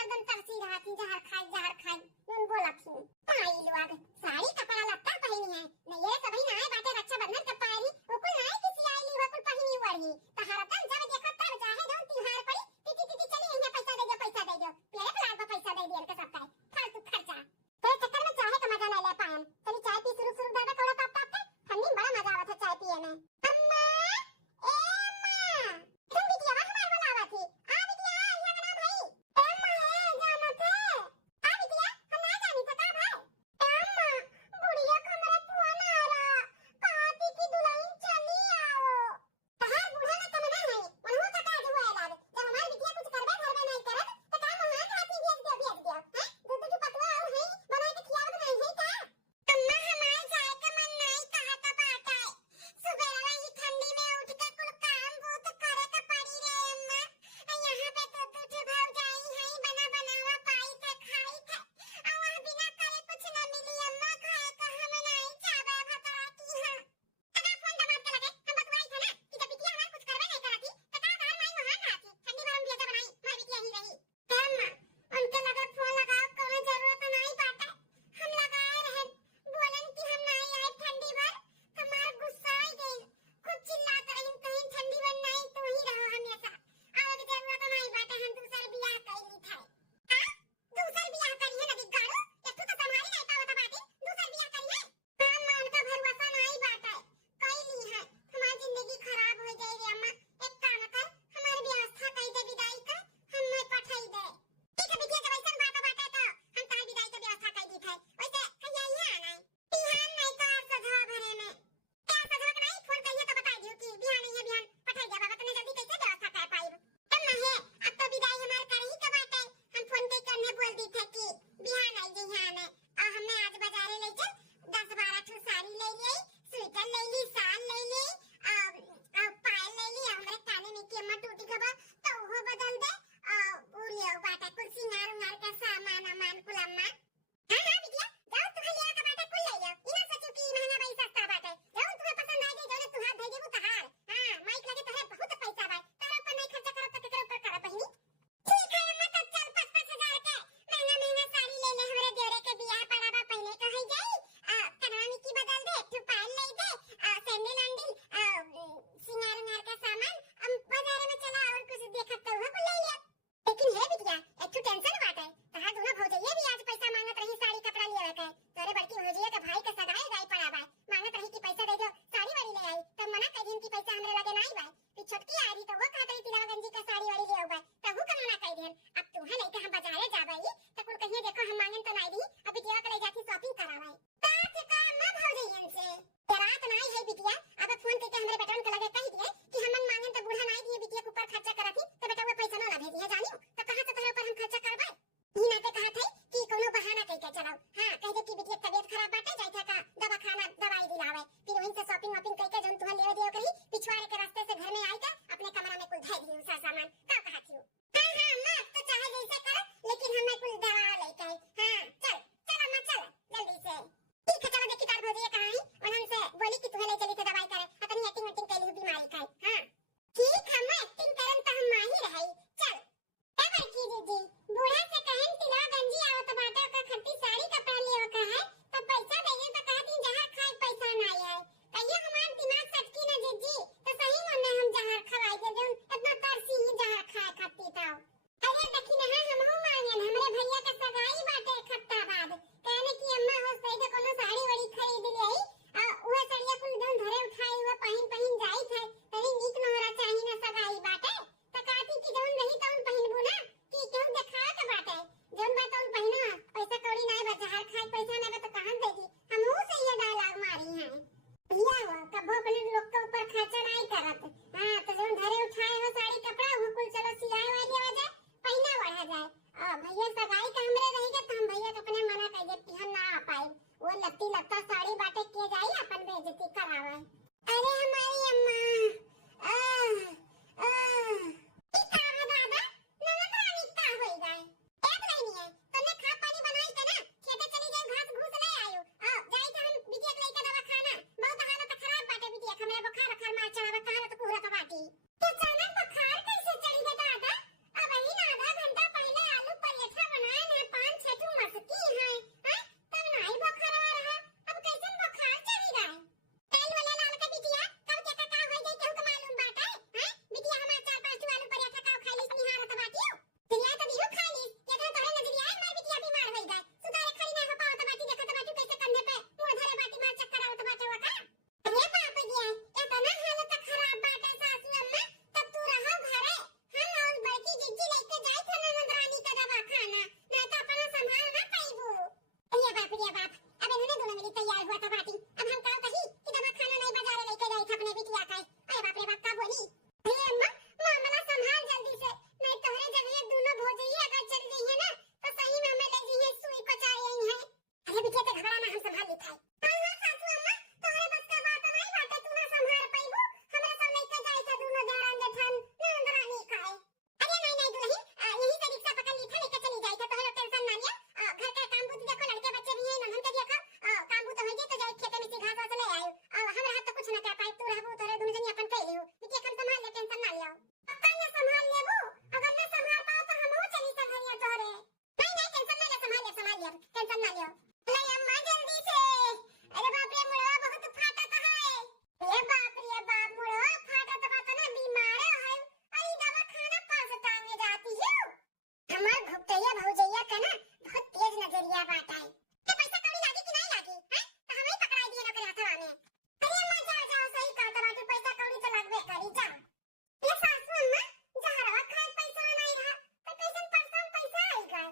हरदम तरसी रहती जहर खाई नून बोलती पाई लोग साड़ी कपड़ा लत्ता पहनी है न ये सभी नाय बाटे रक्षाबंधन के पारी ओकुल नाय किसी आईली ओकुल पहनी वही त हरदम जब देखो तब चाहे जो त्योहार पड़ी टिटी टिटी चली इन्हें पैसा दे दो पेरे प्लाट पर पैसा दे दिया के सबका फालतू खर्चा तेरे चक्कर में चाहे का मजा नहीं ले पाए चली चाय पी शुरू दादा थोड़ा पाप पाप ठंडी में बड़ा मजा आवत है चाय पिए में अम्मा ए अम्मा तुम बिटिया हमार बुलावा थी आ बिटिया यहाँ बना भाई अम्मा है जानो थे आ बिटिया हम ना जानी था का भाई अम्मा बुढ़िया कमरा फोन आ रहा कहती कि दुल्हन चली आओ तहार बूढ़ा ना तमना है मनहु का काज हुआ लाग जब हमार बिटिया कुछ करबे घर में नहीं करत तो का मोहन हाथी भेज दे हैं दूध की पतवा और है बना के खियाव नहीं है का अम्मा हमार जाए का मन नहीं कहा था बात है सुबह वाली ठंडी में उठ के कुल काम बहुत करे का पड़ी रे अम्मा यहाँ पे तो दूध भाव जाई है बना बनावा पाई थे खाई थे और वहाँ बिना करे कुछ न मिली अम्मा खाए का हम नहीं चाबा भतराती हां अगर फोन दबा के लगे हम बतवाई था ना कि जब बिटिया हमार कुछ करबे नहीं करती तो का घर माई मोहन आती ठंडी में हम भी बनाई मार बिटिया ही रही अम्मा उनके लगे फोन लगाओ कोनो जरूरत नहीं बाटे हम लगाए रहे बोलन कि हम नहीं आए ठंडी भर तुम्हारा गुस्सा आ गई खुद चिल्लात रही कहीं ठंडी भर नहीं तू ही रहो हमेशा आवे की जरूरत नहीं बाटे हम दूसर बियाह कैली था दूसर बियाह करी है नदी गाड़ू एक तो संभाली नहीं पावत बाटी दूसर बियाह करी है हम मान का भरोसा नहीं बाटे कैली है हमारी जिंदगी खराब हो जाए रे अम्मा एक काम कर हमारी व्यवस्था कई दे विदाई कर हम मैं पठाई दे ठीक है बिटिया जब ऐसा बात बाटे तो हम तार विदाई का व्यवस्था कर दी है वैसे कहिया ही आना है बिहान नहीं तो सजवा भरे में क्या सजवा के नहीं फोन कहिए तो बता दियो कि बिहान नहीं है बिहान पठाई दे बाबा तने जल्दी कैसे व्यवस्था कर पाई तब नहीं अब तो विदाई हमार कर ही के बाटे हम फोन पे करने बोल दी थे कि बिहान आई जी हां में और हमने आज बाजारे ले चल 10-12 ठो साड़ी ले ली स्वेटर ले ली शाल ले ली और पायल ले ली हमरे काने में की अम्मा टूटी खबर तो वो बदल दे वो ले बाटे कुल सिंगार का सामान अमान कुल अम्मा हां हां बिटिया जाओ तू लिया का बाटे कुल ले जाओ इना सचू की महंगा भाई सस्ता बाटे जाओ तुम्हें पसंद आ गई जो तू हाथ भेजे वो तहार हां माइक लगे तो है बहुत पैसा बा तारे ऊपर नहीं खर्चा करो तो केकरे ऊपर करो बहिनी ठीक है अम्मा तो चल 5-5 हजार के महंगा साड़ी ले ले हमरे देवरे के बियाह पड़ा बा पहले का है जाई कनवानी की बदल दे तू पायल ले दे सैंडल अंडल सिंगार का सामान हम बाजार में चला और कुछ देखत तो वो ले लिया लेकिन है बिटिया एक तो टेंशन बात है तहार दोनों भौजैया भी आज पैसा मांगत रही साड़ी कपड़ा लेवे के तोरे बड़की भौजैया के भाई के सगाई गई पड़ा बा मांगत रही कि पैसा दे दो साड़ी वाड़ी ले आई तब मना कर दिन की पैसा हमरे लगे नहीं बा फिर छोटकी आ रही तो वो कहत रही तिलवा गंजी का साड़ी वाड़ी ले आऊ तब वो का मना कर देन अब तू है लेके हम बाजारे जाबई तो कुल कहिए देखो हम मांगन तो नहीं दी अब बिटिया के ले जाती शॉपिंग करावाई तात का मत भौजैयन से रात नहीं है बिटिया अब फोन करके हमरे बेटन के लगे कह दिए कि हमन मांगन तो बूढ़ा नहीं दिए बिटिया के ऊपर खर्चा करती तो बेटा वो पैसा ना भेजी है जानियो तो कहां से तोहरे ऊपर हम खर्चा करबे ई ना के कहा थे कि कोनो बहाना कह के चलाओ हां कह दे कि बिटिया तबीयत खराब बाटे जाई था का दवाखाना दवाई दिलावे फिर वहीं से शॉपिंग वॉपिंग करके जन तुहा ले दियो करी पिछवाड़े के रास्ते से घर में आई का अपने कमरा में कुल धर दियो सामान का कहा थी हां हां अम्मा तो चाहे जैसे कर लेकिन हमें कुल दवा लेके हां चल चल अम्मा चल जल्दी से ठीक है चलो देखी तार भौजी कहां है उन्होंने से बोली कि तुम्हें ले चली तो दवाई करे अपनी एक्टिंग एक्टिंग कैली बीमारी का हां ठीक हम एक्टिंग करन तो हम माही रही चल ए बड़की दीदी बूढ़ा से कहन तिलवा गंजी आओ तो बाटा का खट्टी साड़ी कपड़ा लियो का है तो पैसा देगे तो कहती जहर खाए पैसा ना आए कहियो हमार दिमाग सटकी ना जीजी तो सही मन हम जहर खवाई दे जो इतना तरसी ही जहर खाए खट्टी ताऊ अरे देखी ना हमहु मांगन हमरे भैया के सगाई बाटे एक हफ्ता बाद कहने की अम्मा हो सही से कोनो साड़ी वाड़ी खरीद ले आई वो साड़िया कुल जन धरे उठाई हुआ पहन जाई थे तनी नीक न होरा चाहिए ना सगाई बाटे तो कहती कि जौन रही तौन पहनबू ना कि केहू देखा के बाटे जौन बात तौन पहनो पैसा कौड़ी नहीं बचा हर खाए पैसा नहीं तो कहां देगी हमहु से ये डायलॉग मारी है भैया वो कबो अपने लोग के ऊपर खर्चा नहीं करत हां तो जौन धरे उठाए हो साड़ी कपड़ा वो कुल चलो सियाए वाली हो जाए पहना बढ़ा जाए भैया सगाई का हमरे रहेगा तो हम भैया को अपने मना कर दे कि हम ना आ पाए वो लत्ती लत्ता साड़ी बाटे के जाई अपन बेइज्जती करावे अरे हमारी अम्मा ई का है दादा ननद रानी का होई गए एक नहीं है तने खा पानी बनाई के ना खेते चली जाए घास घूस ले आयो जाई तो हम बिटिया के लेके दवा खाना बहुत हालत खराब बाटे बिटिया हमरा बुखार मार चढ़ावे कहां तो पूरा तो बाटी तो अचानक बुखार कैसे चढ़ी है दादा अब ही ना आधा घंटा पहले आलू पराठा गया बाटा है। ये पैसा कौड़ी लागी कि नहीं लागी हैं? तो हमें पकड़ाई दिए लोग हाथवा में। अरे अम्मा जाओ जाओ सही कहत बाटे पैसा कौड़ी तो लगबे करी जाओ। ये सासू अम्मा जहरवा खाए पैसा नहीं रहा तो कैसन परसों पैसा आई गए।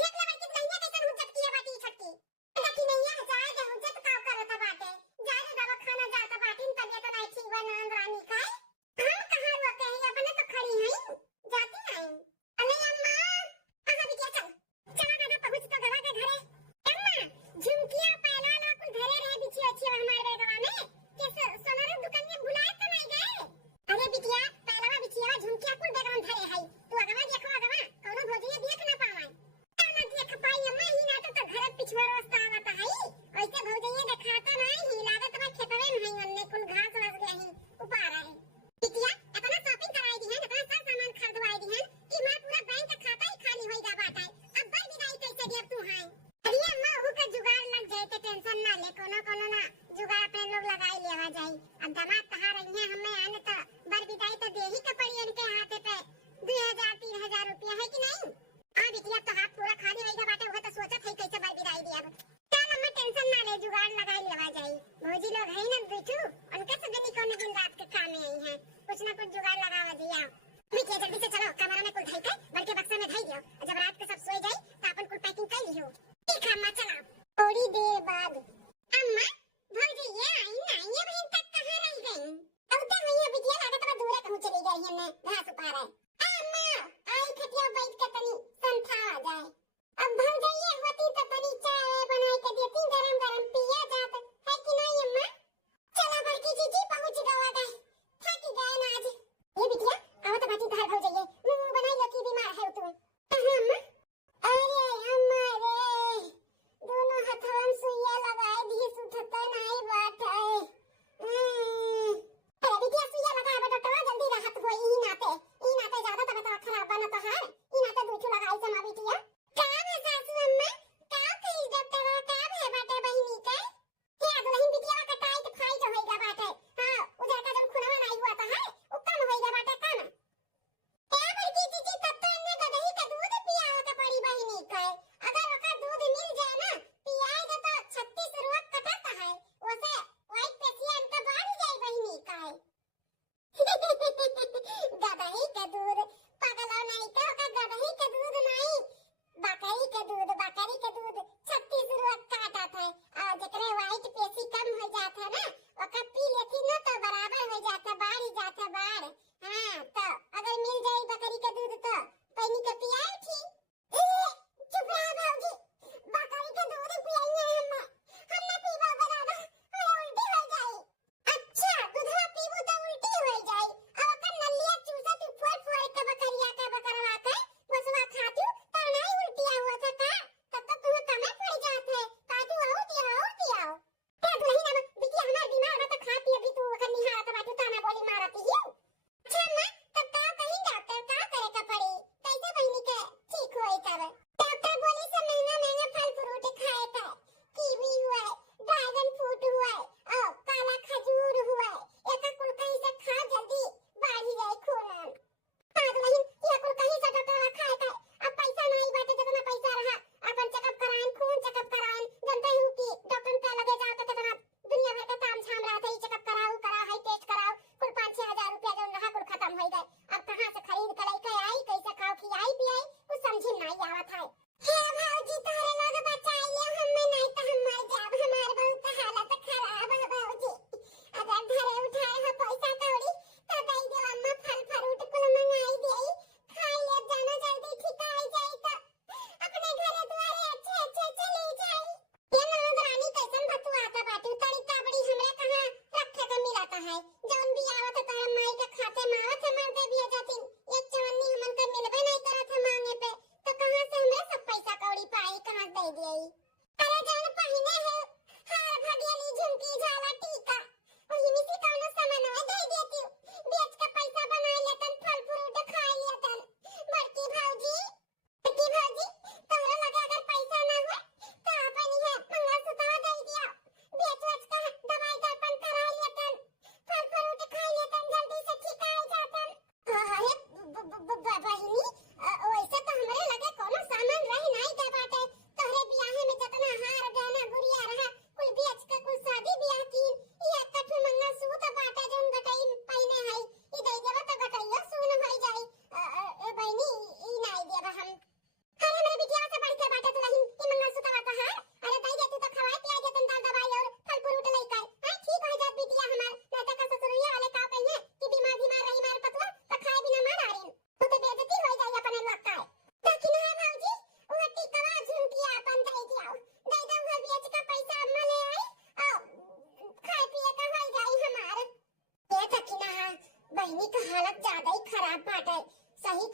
देख ले बच्ची कहिया कैसन हुज्जत किए बाटी छटकी। देखी नहीं है जाए दे हुज्जत का करत बाटे। जाए रे दवा खाना जाता बाटी तबियत नहीं ठीक बा नंद रानी का। हम कहां रुके हैं अपने तो खड़ी हैं जाती नहीं। अरे अम्मा आजा बिटिया चल चला दादा पहुंच तो गवा के घरे। अम्मा झुमकिया पहला ला कुल घरे रहे बिछी अच्छी हमारे बेगवा में के सोनार दुकान में भुलाए तो नहीं गए। अरे बिटिया पहला बिछिया झुमकिया कुल बेगवा में धरे है तू अगवा देखो अगवा कोनो भोजिए देख ना पावे ना देख पाई अम्मा ही ना तो घर पिछवा रास्ता आवता है ऐसे भौजइए दिखाता नहीं ही लागत में खेतवे में है अन्ने कुल घास वास गया ही ऊपर है। बिटिया अपना शॉपिंग कराई दी है अपना सब सामान खरीदवाई दी है कि मां पूरा बैंक का खाता ही खाली होई गा बाटा है। अब बर विदाई कैसे देब तू है। अरे अम्मा हु का जुगाड़ लग जाए तो टेंशन ना ले कोनो कोनो ना जुगाड़ अपने लोग लगाई लेवा जाई। अब दामाद तहार रही हमें आने तो बर विदाई तो दे ही का पड़ी इनके हाथे पे 2000 3000 रुपया है कि नहीं। हां बिटिया तो हाथ पूरा खाली होई गा बाटा वो तो सोचत है कैसे बर विदाई दी। अब चल अम्मा टेंशन ना ले जुगाड़ लगाई लेवा जाई। भौजी लोग है ना बिटू उनके से गनी कोनो दिन रात के काम में आई है कुछ ना कुछ जुगाड़ लगावा दिया। बिटिया जल्दी से चलो कमरा में कुल धई के बड़ के बक्से में धई दियो जब रात के सब सोई जाई तो अपन कुल पैकिंग कर लियो। ठीक है अम्मा चला। थोड़ी देर बाद अम्मा भौजी ये आई ना ये बहन तक कहां रह गई। अब तक नहीं बिटिया लागत बा दूर कहूं चली गई हमने घास ऊपर है। अम्मा आई खटिया बैठ के तनी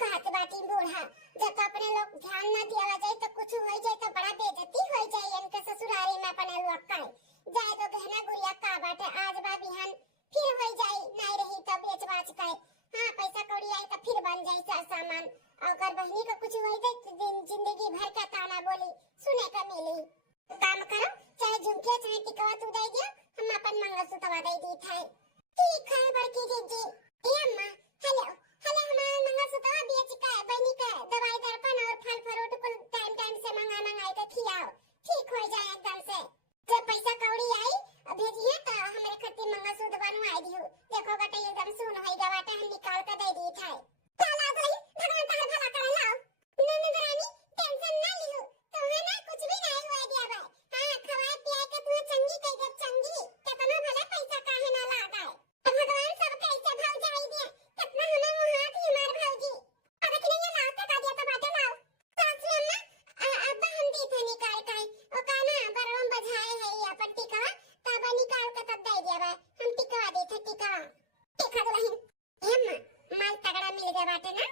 कहत बाटी बूढ़ा जब अपने लोग ध्यान ना दिया जाए तो कुछ हो जाए तो बड़ा बेइज्जती हो जाए इनके ससुरारी में अपने लोग का जाए तो गहना गुड़िया का बाटे आज बा बिहान फिर हो जाए नहीं रही तो बेच बाच के हां पैसा कौड़ी आई तो फिर बन जाए सार सामान अगर बहनी का कुछ हो जाए तो जिंदगी भर का ताना बोली सुने का मिली काम करो चाहे झुमके चाहे टिकवा तू दे दियो हम अपन मंगलसूत्र दे दी था ठीक है बड़की दीदी ए अम्मा हेलो हेलो हमारा मंगलसूत्र बेच का बहनी का दवाई दर्पण और फल फ्रूट को टाइम से मंगा के खिलाओ ठीक हो जाए एकदम से जब पैसा कौड़ी आई भेजिए तो हमारे खत्ती मंगलसूत्र बनवाई दियो देखो गटे एकदम सुन होई गवाटा हम निकाल के दे दी था चला गई भगवान तार भला करे लाओ ननद रानी टेंशन ना लियो तुम्हें ना कुछ भी नहीं हुआ दिया भाई हां खवाए पिया के तू चंगी कह दे चंगी कितना भला पैसा काहे ना लागा भगवान सब कैसे भाव जाई दे कितना हमें वहां थी हमार भाऊजी अब कि नहीं लाओ तो का दिया तो बाटे लाओ सासू अम्मा अब्बा हम दी थे निकाल के ओ काना बरम बजाए है या पट्टी का तब निकाल के तब दे दिया भाई हम टिकवा दी थे टिकवा देखा दुल्हन अम्मा माल तगड़ा मिल गया बाटे ना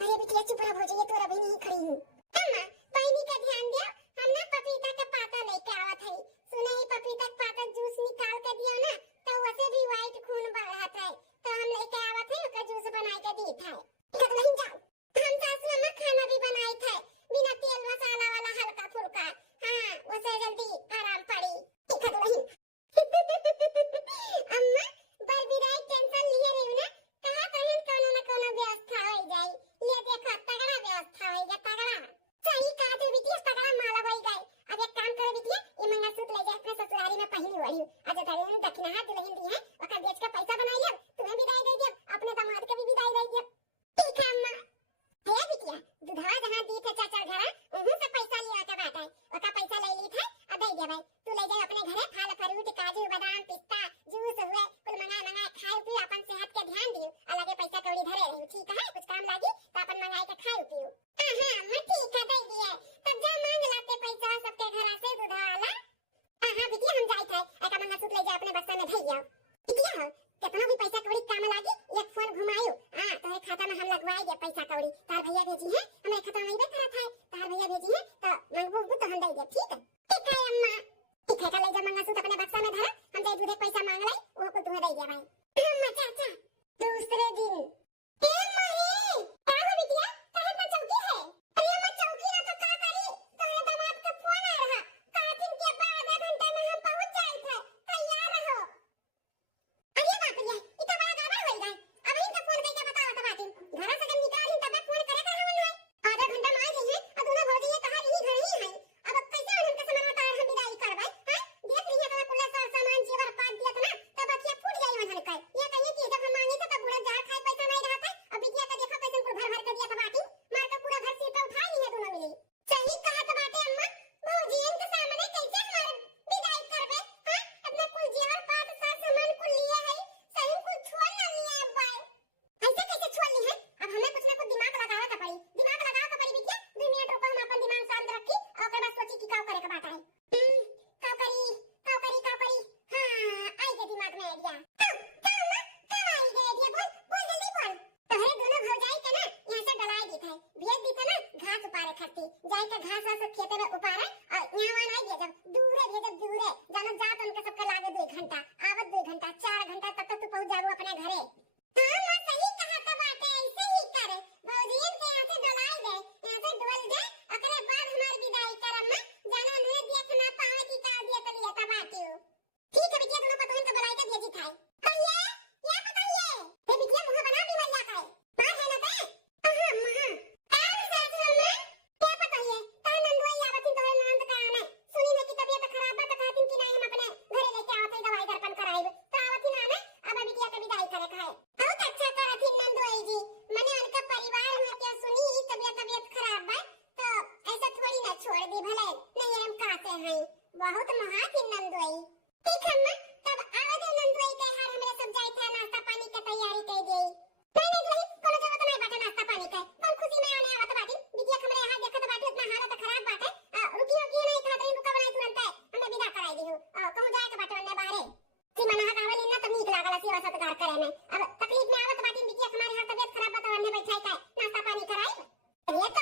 अरे बिटिया चुप रह भौजी तो अभी नहीं खड़ी हूं अम्मा पहली का ध्यान दियो हम ना पपीता का पाता लेके आवत हई सुने ही पपीता का पाता जूस निकाल के दियो ना तो वैसे भी वाइट खून बढ़त है तो हम लेके आवत हई ओका जूस बना के दी था कद नहीं जाओ हम सासू अम्मा खाना भी बनाई थे बिना तेल मसाला वाला हल्का फुल्का हां वैसे जल्दी आराम पड़ी कद नहीं अम्मा बर बिराई टेंशन लिए रही ना कहां कहीं कोनो न कोनो व्यवस्था हो जाए ये देखो तगड़ा व्यवस्था होएगा तगड़ा सही कहा तो बिटिया तगड़ा माला होई गए अब एक काम करो बिटिया ये मंगलसूत्र ले जा अपने ससुरारी में पहनी हुई आज तारे ने दक्षिणा हाथ दुल्हन दी है ओका बेच के पैसा बनाई ले तुम्हें विदाई दे दियो अपने दामाद के भी विदाई दे दियो ठीक है अम्मा है बिटिया दूधवा जहां दी थे चाचा घरा उन्हीं से पैसा लिया के बात है ओका पैसा ले ली थे अब दे दे भाई तू ले जा अपने घरे फल फ्रूट काजू बादाम पिस्ता जूस हुए कुल मंगा खाए पी अपन सेहत के ध्यान दियो अलगे पैसा कौड़ी धरे रही ठीक है कुछ काम लागी तो अपन मंगाई के खाए पियो हां मैं ठीक है दे दिए तब जा मांग लाते पैसा सबके घरा से दूध वाला हां बिटिया हम जाई थे एका मंगलसूत्र ले जा अपने बस्ता में भेज दियो बिटिया कितना भी पैसा कौड़ी काम लागी एक फोन घुमायो हां तोरे खाता में हम लगवाई दे पैसा कौड़ी तार भैया भेजी है हमें खाता में ही करत है तार भैया भेजी है तो मंगबू तो हम दे दे ठीक है अम्मा ठीक है का ले जा मंगलसूत्र अपने बक्सा में धरा हम जाई दूध पैसा मांग लाई वो को तुम्हें दे दिया भाई अम्मा चाचा दूसरे दिन ए माही का हो बिटिया काहे ना चौकी है अरे अम्मा चौकी ना तो का करी तोरे दामाद का फोन आ रहा कातिन के बाद आधा घंटा में हम पहुंच जाए थे तैयार रहो अरे बाप रे ई तो बड़ा गड़बड़ हो गई अब इनका फोन करके बताओ तो बातिन घर से जब निकल तब फोन करे का हमन है आधा घंटा में आ गई है अब दोनों भौजी ये कहा यही घर ही है अब कैसे हम के सामान उतार हम विदाई करबै हैं देख रही है तो कुल्ला सामान जीवर पाट दिया था ना तब बतिया फूट जाई वहां कर ये कहिए कि जब हम मांगे थे तब पूरा जार खाए पैसा नहीं रहा था अब बिटिया का देखो कैसे पूरा भर भर कर दिया था बाटी मार का पूरा घर सिर पे उठा ली है दोनों मिली सही कहा तो बाटे अम्मा भौजी इनके सामने कैसे हमारे विदाई करबे हां अपने कुल जीवर पाट सारा सामान कुल लिए है सही कुल छोड़ ना लिए अब्बा ऐसे कैसे छोड़ ली है अब हमें कुछ ना कुछ दिमाग लगावा का पड़ी बिटिया 2 मिनट रुको हम अपन दिमाग शांत रखी और ओकर बाद सोची कि का करे का बात है का करी हां आई के दिमाग में आइडिया कब आई गई आइडिया बोल जल्दी बोल तोहरे दोनों भौजाई के ना यहां से डलाई दी थे भेज दी थे ना घास उपारे खत्ती जाई के घास वास खेते में उपारे और यहां आई गए जब दूरे जानो जात उनके सबके लागे 2 घंटा आवत 2 घंटा 4 घंटा तक तू पहुंच जाबो अपने घरे हां मां सही कहा तो बात है ऐसे ही करे भौजियन के यहां से डलाई दे यहां से डोल दे ओकरे बाद हमारी विदाई कर अम्मा जानो उन्हें देखना पावे कि का दिया तो लिया था बाटी ठीक है बिटिया दोनों पतोहन को बुलाई के भेजी था कहिए क्या बताइए ये बिटिया मुंह बना दी मैया का मार है ना ते हां मां कार सासू अम्मा क्या बताइए ता नंदुई आवत तो नंद का आने सुनी है कि तबीयत खराब है तो कहती कि नहीं हम अपने घरे लेके आवत दवाई दर्पण कराइब तो आवत ना आने अब बिटिया के विदाई करे का है बहुत अच्छा करत नंदुई जी मने उनका परिवार में क्या सुनी तबीयत खराब है तो ऐसा थोड़ी ना छोड़ दी भले नहीं हम कहते हैं बहुत महान नंदुई ठीक है अम्मा तब आवाज नंदुई के हार हमरे सब जाई था नाश्ता पानी की तैयारी कर गई नहीं कोनो जरूरत नहीं बाटे नाश्ता पानी के कौन खुशी में आने आवत बाटी बिटिया हमरे यहां देखत बाटे इतना हालत खराब बाटे रुकी नहीं कहत रुका बनाई तुरंत हमने विदा कराई दी कहूं जाए के बाटे ने बाहरे सीमा ना गावली ना तो नीक लागला सेवा सत्कार करे में अब तकलीफ में आवत बाटी बिटिया हमारे यहां तबीयत खराब बता ने बैठाई का नाश्ता पानी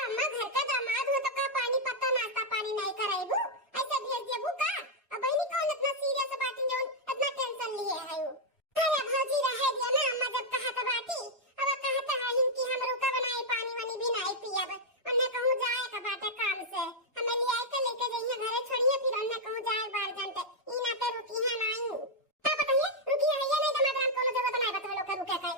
अम्मा घर का दामाद हो तो का पानी पत्ता नाश्ता पानी नहीं कराइबू, ऐसे भेज देबू का? अब बहनी कौन इतना सीरियस बाटी जोन इतना टेंशन लिए है वो? अरे भौजी रहे दिया ना, अम्मा जब कहा था बाटी अब कहता है कि हम रुका बनाए पानी वानी भी नहीं पियब, अन्ने कहूं जाए का बाटे काम से हमें ले आए के लेके जइए घरे छोड़िए, फिर अन्ने कहूं जाए बार जानते ई ना तो रुकी है नहीं। का बताइए रुकी है ये नहीं, दमाद राम कोनो जरूरत नहीं बता लोग के रुके के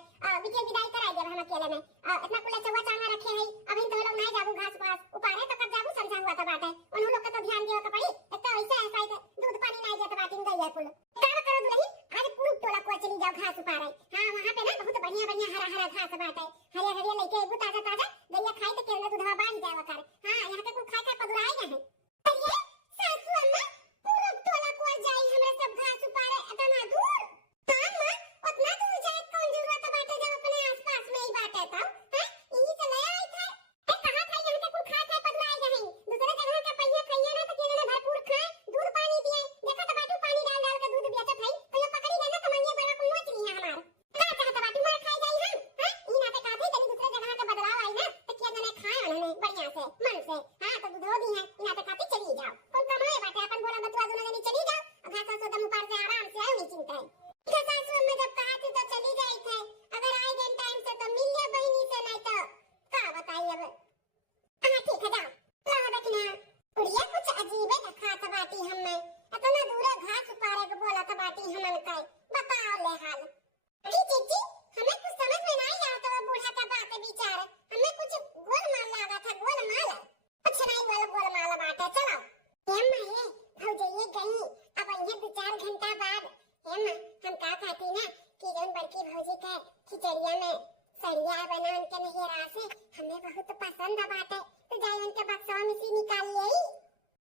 विजय विदाई कराई देब हम अकेले में। इतना कुले चौवा चांगा रखे है, अभी तो लोग नहीं जाबू घास पास उपारे तो कब जाबू समझा हुआ था बाटे, उन लोग का तो ध्यान दियो का पड़ी। एक तो ऐसे ऐसा दूध पानी नहीं देता बाटी में गैया कुल काम करो दुलही, आज पूरा टोला को चली जाओ घास उपारे। हां वहां पे ना बहुत बढ़िया बढ़िया हरा हरा घास बाटे, हरिया हरिया लेके एबू ताजा ताजा गैया खाई तो केवल दूधवा बाढ़ जावा कर। हां यहां के कुल खाए खाए पदुराई ना है। अरे सासू अम्मा पूरा टोला को जाई हमरा सब घास उपारे इतना दूर? हां मां उतना दूर जाए कौन जरूरत बाटे जब अपने आसपास में ही बाटे तो हैं यही से ले आई थे। ए कहां था यहां के कुल खाए खाए पदुराई जाई, दूसरे जगह के पहिए खाइए ना तो केले भरपूर खाए दूध पानी दिए, देखा तो बाटू पानी डाल डाल के दूध बेचत है तो पकड़ी ना कमाइए बड़ा को नोच लिया हमार का चाहत बाटू मार खाई जाई हम। हां ई ना ते कहते जब दूसरे जगह के बदलाव आई ना तो किया जने खाए उन्होंने बढ़िया से मन से। हां तो दूध हो दी है ई ना ते कहते चली जाओ कौन कमाए बाटे अपन बोला बतवा दोनों जनी चली जाओ घास से दम ऊपर से आराम से आओ नहीं चिंता है। सासू में जब कहा थी तो चली गई थे, अगर आई दिन टाइम से तो मिल ले बहनी से नहीं तो का बताइए अब। हां ठीक है जाओ ला देखना उड़िया कुछ अजीब है देखा था बाटी हमें इतना दूर घास उपारे को बोला था बाटी हमन का बताओ ले हाल। जी चीची हमें कुछ समझ में नहीं आता वो बूढ़ा का बात विचार, हमें कुछ गोलमाल लगा था गोलमाल कुछ नहीं वाला गोलमाल बाटे। चलो हेम ये भौजइए गई अब ये 2-4 घंटा बाद हेम हम का कहती ना कि जौन बड़की भौजी के खिचड़िया में सड़िया बना उनके नहरा से हमें बहुत पसंद बाटे तो जाए उनके बक्सा में से निकाल ले।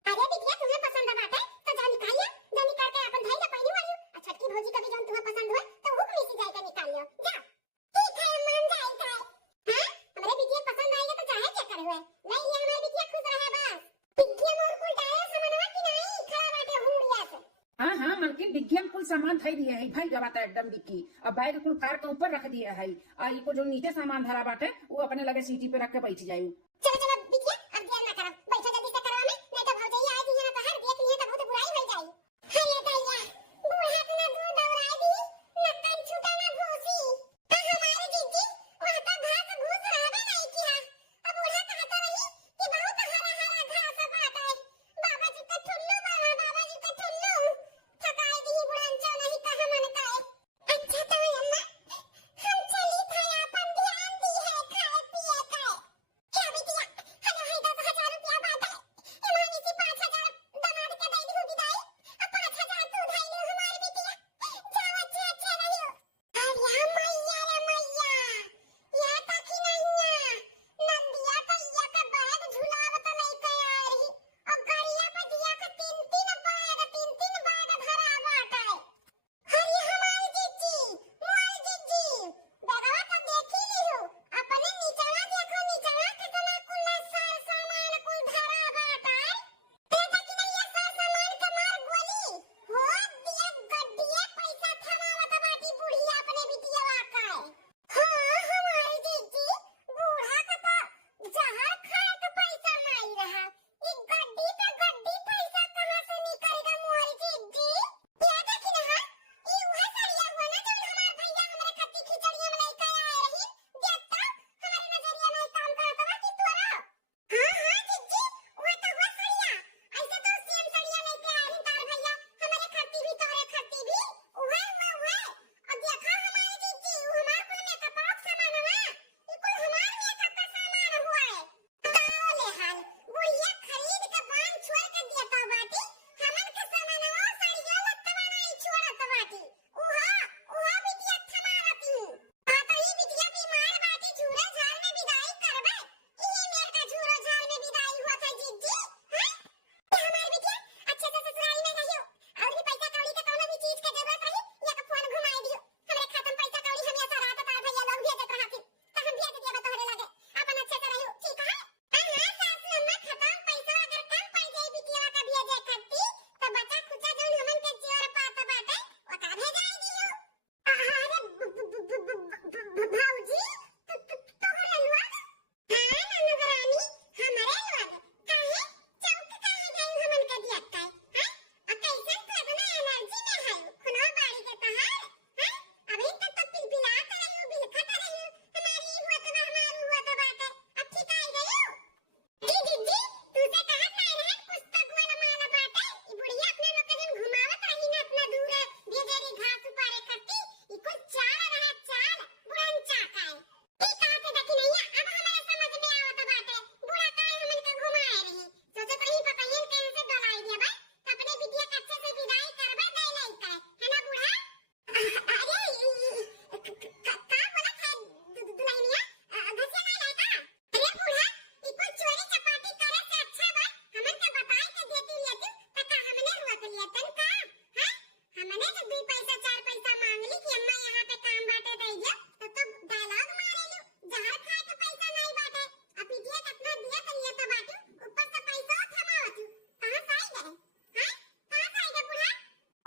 अरे बिटिया तुम्हें पसंद बाटे तो जा निकालिए, जा निकाल के अपन भाई का पहनी वाली और छटकी भौजी का भी जौन तुम्हें पसंद हो तो हुक्म से जाके निकाल लो जा। ठीक है मान जाए था। हां हमारे बिटिया पसंद आएगा तो चाहे क्या करे हुए नहीं ये हमारी बिटिया खुश रहे बस। बिटिया मोर को डाया सामानवा कि नहीं खड़ा बाटे हुड़िया से। हाँ हाँ मलकिन डिग्गिया में कुल सामान थई दिए है भाई गवाता एकदम डिक्की अब बैग कुल कार के ऊपर रख दिया है आ इको जो नीचे सामान धरा बाटे वो अपने लगे सीटी पे रख के बैठ जाई। चलो चलो बिटिया अब देर ना करो बैठो जल्दी से करवा में नहीं तो भौजइया आज ही ना तो हर देख लिए तो बहुत बुराई हो जाई। अरे दैया बूढ़ा के ना दूर दौड़ाई दी नक्कन छूटा ना भूसी हमारे जीजी वहां तो घास घूस रहबे नहीं किया। अब बूढ़ा कहता रही कि बहुत हरा हरा घास बाटे बाबा जी का ठुल्लू बाबा जी का ठुल्लू थकाई दी बुढ़ंचो नहीं कहा मन का। अच्छा तो अम्मा हम चली था अपन ध्यान दी है खाए पिए का क्या बिटिया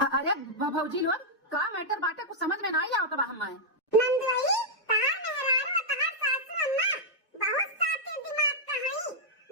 अरे भौजी लोग का मैटर बाटे कुछ समझ में ना आई आवत बा हमें। नंदुई तार मेहरारू और तार सासू अम्मा बहुत साथी दिमाग का हई।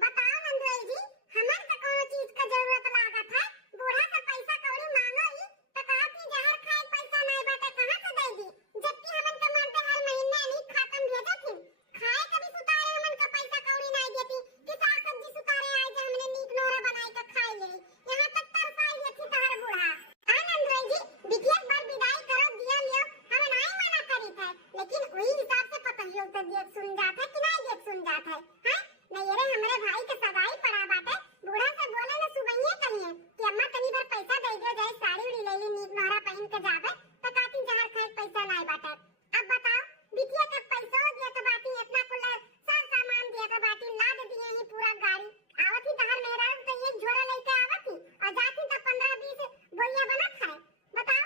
बताओ नंदुई जी, हमन का कोनो चीज का जरूरत लागत है, बूढ़ा से पैसा कौड़ी मांगई त कहत ही जहर खाए पैसा नहीं बाटे कहां से दे दी, जबकि हमन का मर्दे हर महीने नहीं खत्म भेजे थी। खाए कभी सुतारे हमन का पैसा कौड़ी नहीं देती कि साग सब्जी सुतारे आए जे हमने नीक नोरा बनाई के खाई ले। यहां तक तरसाई लेथी तहर बूढ़ा। आ नंदुई जी बिटिया एक बार विदाई करो दिया लियो, हम नहीं मना करी थे, लेकिन वही हिसाब से पता ही तो देख सुन जात है कि नहीं देख सुन जात है। हैं नहीं रे हमरे भाई के सगाई पड़ा बाटे, बूढ़ा से बोले ना सुबहिए कहिए कि अम्मा तनी भर पैसा दे दियो जाए साड़ी उड़ी ले ली नीक नोरा पहन के जावे त काती जहर खाए पैसा नहीं बाटे। अब बताओ बिटिया का पैसा दिया तो बाटी इतना कुल सब सामान दिया तो बाटी लाद दिए ही पूरा गाड़ी आवत ही तहर मेहरारू तो एक झोरा लेके आवत ही और जाती तो 15-20 बोरिया बनत है। बताओ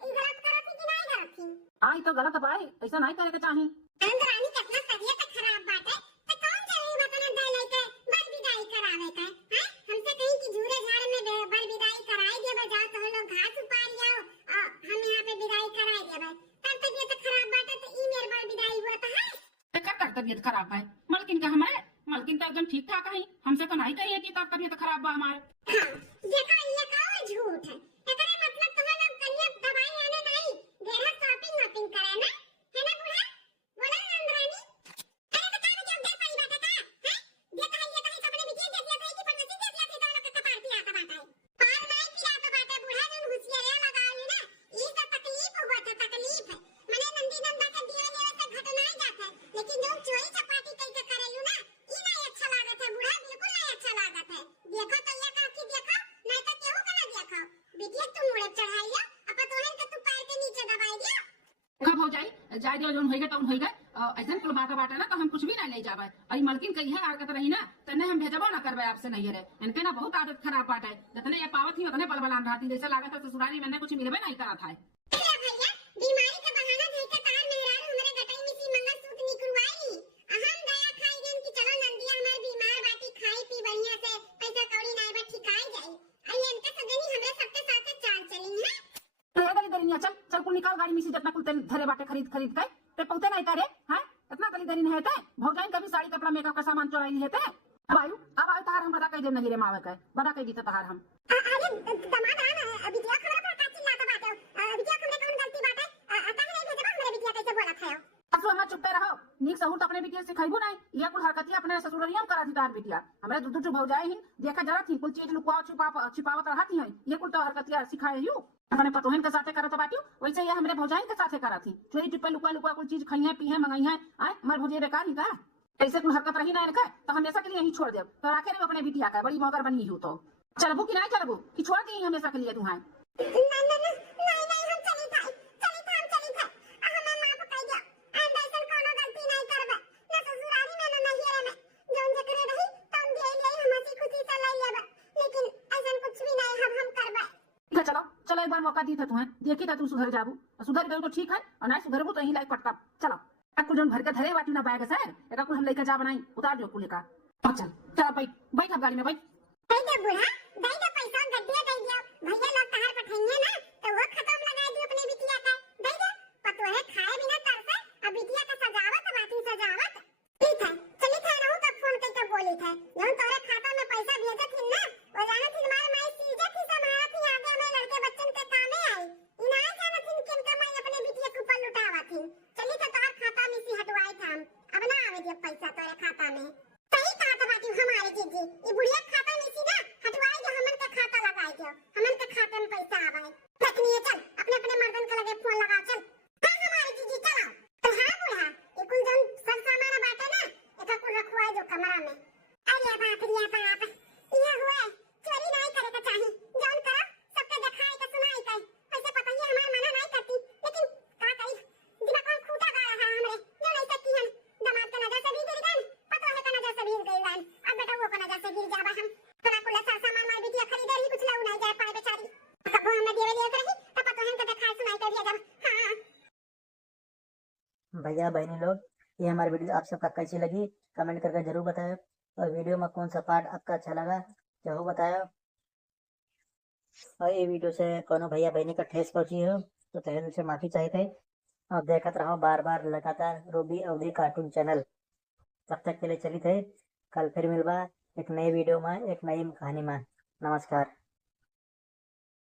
ई गलत करत ही कि नहीं करत ही। आई तो गलत बाई, ऐसा नहीं करे के चाही। अंदरानी कितना तबीयत खराब बाटे तो कौन जरूरी बताना दे लेके बस विदाई करावे के हैं। हमसे कहीं कि झूरे झाड़ में बर विदाई कराई देबे जाओ तो लोग घास उपाड़ जाओ और हम यहां पे विदाई कराई देबे तब तबीयत खराब बाटे तो ई मेरे बार विदाई हुआ तो है। एकर का तबीयत खराब है मलकिन का हमारे मलकिन तो एकदम ठीक ठाक है, हमसे तो नहीं कही है कि तार तबीयत खराब बा हमारे। हां देखो ये का झूठ है, एकरे मतलब तुम्हें लोग करिए दवाई आने नहीं घेरा शॉपिंग वॉपिंग करे ना है ना बूढ़ा। बोला नंदरानी अरे बता दे जो दे पाई बात का है ये तो अपने बिटिया दे दिया था कि पन्नसी दे दिया था तो लोग कपार पिया था बात है पार नहीं पिया तो बात है बूढ़ा जो होशियार लगा ली ना ये तो तकलीफ हुआ था तकलीफ है मने नंदी नंदा के दिया ने से घट नहीं जाता लेकिन जो चोरी चपाटी कई के करेलू ना ई नहीं अच्छा लागत है बूढ़ा बिल्कुल नहीं अच्छा लागत है। देखो तो ये का की देखो नहीं तो केहू का ना देखो बिटिया तुम मुड़े चढ़ाइयो अब तो है कि तू पैर के नीचे दबाई दियो। कब हो जाए जाए जो जोन होइगे तौन होइगे ऐसा कुल बात बाटे ना तो हम कुछ भी नहीं ले जावे। आई मलकिन कही है आगत रही ना तने हम भेजबो ना करबे आपसे नहीं रे इनके ना बहुत आदत खराब बाटे जितने ये पावत ही उतने बलबलान रहती जैसे लागत है ससुराली में कुछ मिलबे नहीं करत है। अरे भैया बीमारी का बहाना दे के तार मेहरारू हमरे गटई में सी मंगलसूत्र निकलवाई हम दया खाई गन कि चलो नंदिया हमार बीमार बाटी खाई पी बढ़िया से पैसा कौड़ी नहीं बा ठिकाई जाई आई इनके सगनी हमरे सबके साथ चाल चली है। तो ये गली दरिया चल चल कुल निकाल गाड़ी में से जितना कुल तेल धरे बाटे खरीद खरीद के ते पहुंचे नहीं करे हैं इतना गली दरी नहीं है भौजाइन कभी साड़ी कपड़ा मेकअप का सामान चोराई नहीं है अब आयु तार हम बता कह दे नहीं रे मावे के बता कह दी तार हम अरे दमाद आ ना अभी दिया खबर पर का चिल्लाता बाटे अभी दिया खबर कौन गलती बात है आता नहीं भेजबा हमरे बिटिया कैसे बोलत है। असु हम चुपते रहो नीक सहूत अपने बिटिया सिखाइबो नहीं ये कुल हरकतियां अपने ससुरनिया में करा दी तार बिटिया हमरे दूध भौजाई ही देखा जरा थी कुल चीज लुकवा छिपावत रहती है ये कुल तो हरकतियां सिखाए यू अपने पतोहन के साथे करत बाटियो वैसे ये हमरे भौजाइन के साथे करा थी चोरी चुपे लुकवा लुकवा कुल चीज खाई है पी है मंगाई है आए हमार भौजे बेकार ही का ऐसे कुल हरकत रही ना इनका तो हमेशा के लिए यही छोड़ दे तो आखिर अपने बिटिया का बड़ी मगर बनी हूं तो चलबू कि नहीं चलबू कि छोड़ दी हमेशा के लिए तुम्हारे नहीं हम चली था हम चली था हमें माफ कर दिया अंदर से कोनो गलती नहीं करबे ना ससुरारी में ना नहिरे में जोन जे करे रही तम दे ले हम हंसी खुशी से ले लेबे लेकिन ऐसा कुछ भी नहीं हम करबे। ठीक है चलो चलो एक बार मौका दी था तुम्हें देखी था तू सुधर जाबू सुधर गई तो ठीक है और नहीं सुधरबू तो यही लाइक पटका चलो कुल जोन भर के धरे बाटी ना बैग सर एका कुल हम लेके जा बनाई उतार जो कुल का चल चल बैठ अब गाड़ी में बैठ दे बूढ़ा दे दे पैसा गड्ढे दे दियो भैया लोग तहार पठाइए ना तो वो खत्म लगा दियो अपने बिटिया का दे दे पतो है खाए बिना तरसे अब बिटिया का सजावत बाती सजावत ठीक है चली था रहू तब फोन करके बोली था जब तोरे खाता में पैसा भेजे थी ना वो जाने थी हमारे मैं सीजे थी समारा थी आगे हमें लड़के बच्चन के कामे आई इनाय जाने थी किन का मैं अपने बिटिया के ऊपर लुटावा थी चली तो तार खाता में सी हटवाई था अब ना आवे दियो पैसा तोरे खाता में सही कहा था बाती हमारे जीजी ये बुढ़िया खाता में सी ना हटवाई जो हमन का खाता लगाई दियो हमन के खाते में पैसा आवे तकनीय चल अपने अपने मर्दन के लगे फोन लगा चल हां हमारे जीजी चलाओ तो हां बूढ़ा ये कुल जन सब सामान बाटे ना एका कुल रखवाई जो कमरा में अरे बाप ये हुए चोरी नहीं करे का चाहिए जौन करो सबके दिखाई के सुनाई के ऐसे पता ही हमार मना नहीं करती लेकिन का करी दिमाग में खूटा गा रहा है हमरे जो नहीं सकती हम दामाद के नजर से भी गिर गए पता है का नजर से भी गिर गई अब बेटा वो का नजर से गिर जाबा हम तोरा कुल सारा सामान मार बिटिया खरीदे ही कुछ लाऊ नहीं जाए पाए बेचारी कब हम देवे ले करही तब पता है का दिखाई सुनाई कर दिया जब हां भैया बहनी लोग ये हमारी वीडियो आप सबका कैसी लगी कमेंट करके जरूर बताएं और वीडियो में कौन सा पार्ट आपका अच्छा लगा जरूर बताएं। और ये वीडियो से कोनो भैया बहनी का ठेस पहुंची हो तो तहे दिल से माफी चाहते हैं। और देखत रहो बार बार लगातार रूबी अवधी कार्टून चैनल। तब तक के लिए चली थे, कल फिर मिलवा एक नई वीडियो में एक नई कहानी में। नमस्कार।